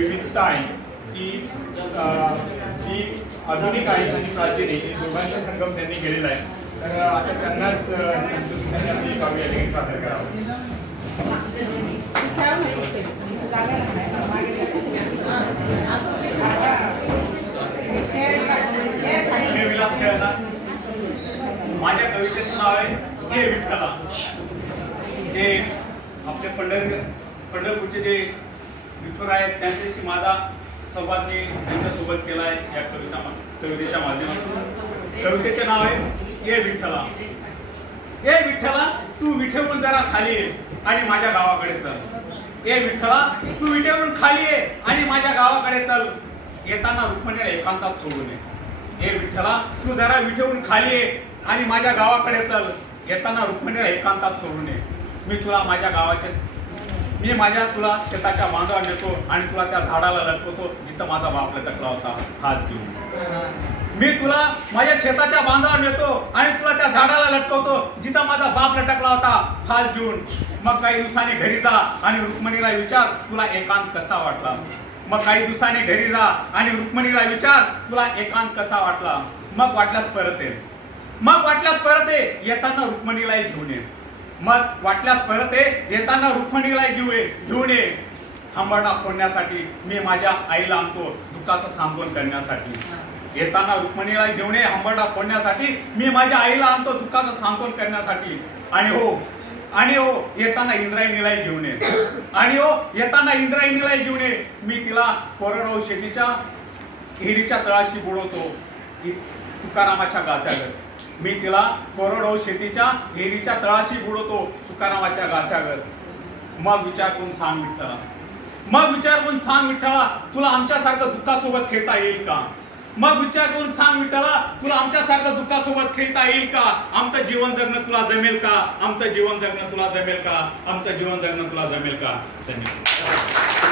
विविधता आहे ती आधुनिक आहे आणि प्राचीन आहे, हे दोघांचा संगम त्यांनी केलेला आहे. तर आता त्यांनाच त्यांनी आपली काव्य या ठिकाणी सादर करावं. विलास खेळणार माझ्या कवितेचं नाव आहे हे विठ्ठला. जे आपले पंढरपूरचे जे विठुर आहेत त्यांच्याशी माझा संवाद मी त्यांच्यासोबत केला आहे या कवितेच्या माध्यमातून. कवितेचे नाव आहे हे विठ्ठला. हे विठ्ठला तू विठेवरून जरा खाली ये आणि माझ्या गावाकडे चल. हे विठ्ठला तू विठेवरून खाली ये आणि माझ्या गावाकडे चल. येताना रुक्मिणीला एकांतात सोडून ये. हे विठ्ठला तू जरा विठेवरून खाली ये आणि माझ्या गावाकडे चल. येताना रुक्मिणीला एकांतात सोडून ये. मी माझ्या तुला शेताच्या बांधावर नेतो आणि तुला त्या झाडाला लटकवतो जिथं माझा बाप लटकला होता हात घेऊन. मी तुला माझ्या शेताच्या बांधावर नेतो आणि तुला त्या झाडाला लटकवतो जिथं माझा बाप लटकला होता फास घेऊन. मग काही दिवसांनी घरी जा आणि रुक्मिणीला विचार तुला एकांत कसा वाटला. मग काही दिवसांनी घरी जा आणि रुक्मिणीला विचार तुला एकांत कसा वाटला. मग वाटल्यास परत ये. येताना रुक्मिणीलाही घेऊन ये. येताना रुक्मिणीला घेऊन ये. हंबरडा फोडण्यासाठी मी माझ्या आईला आणतो दुःखाचं सांत्वन करण्यासाठी. येताना रुक्मिणीला घेऊन ये. हंबरडा फोडण्यासाठी मी माझ्या आईला आणतो दुःखाचं सांत्वन करण्यासाठी. आणि हो येताना इंद्रायणीलाही घेऊन ये. मी तिला कोरडवाहू शेतीच्या हिरीच्या तळाशी बुडवतो तुकारामाच्या गाथ्यागत. मी तिला कोरडवाहू शेतीच्या हिरीच्या तळाशी बुडवतो तुकारामाच्या गाथ्यागत. मग विचार करून सांग विठ्ठला तुला आमच्यासारखं दुःखासोबत खेळता येईल का. आमचं जीवन जगणं तुला जमेल का. धन्यवाद.